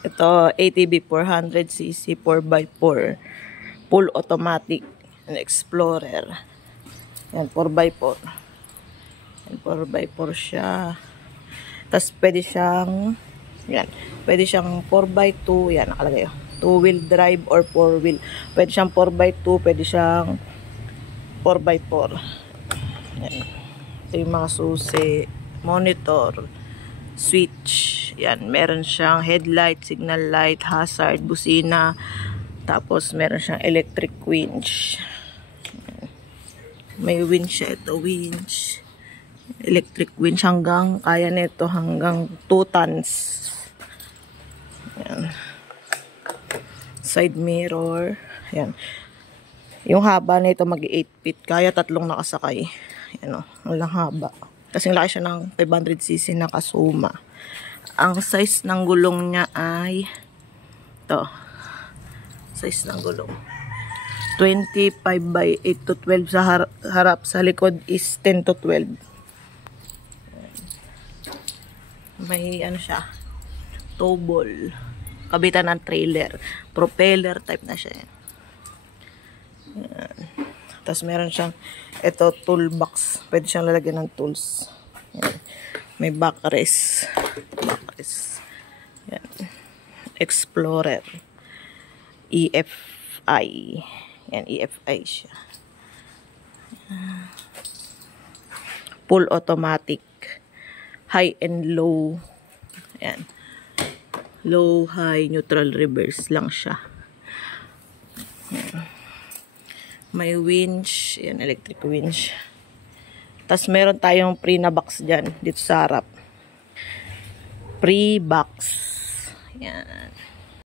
Ito, ATV 400cc 4x4. Full automatic. An Explorer. Yan, 4x4. Yan, 4x4 siya. Tapos, pwede siyang, yan, pwede siyang 4x2. Yan, nakalagay. 2-wheel drive or 4-wheel. Pwede siyang 4x2, pwede siyang 4x4. Yan. Ito yung mga susi, monitor, switch. Yan, meron siyang headlight, signal light, hazard, busina. Tapos, meron siyang electric winch. Yan. May winch siya. Ito, winch. Electric winch hanggang, kaya nito hanggang 2 tons. Yan. Side mirror. Yan. Yung haba nito mag 8 feet. Kaya 3 nakasakay. Yan o. Walang haba. Kasing laki siya ng 500cc na Kasuma. Ang size ng gulong niya ay ito. Size ng gulong. 25/8 to 12 sa harap. Sa likod is 10 to 12. May ano siya. Tow ball. Kabitan ng trailer. Propeller type na siya. Yan. Tapos meron siyang ito toolbox. Pwede siyang lalagyan ng tools. Yan. May backrest. Backrest. Yan. Explorer. EFI. Yan, EFI siya. Full automatic. High and low. Yan. Low, high, neutral, reverse lang siya. Yan. May winch. Yan, electric winch. Tapos meron tayong pre na box dyan. Dito sa harap. Pre-box. Yan.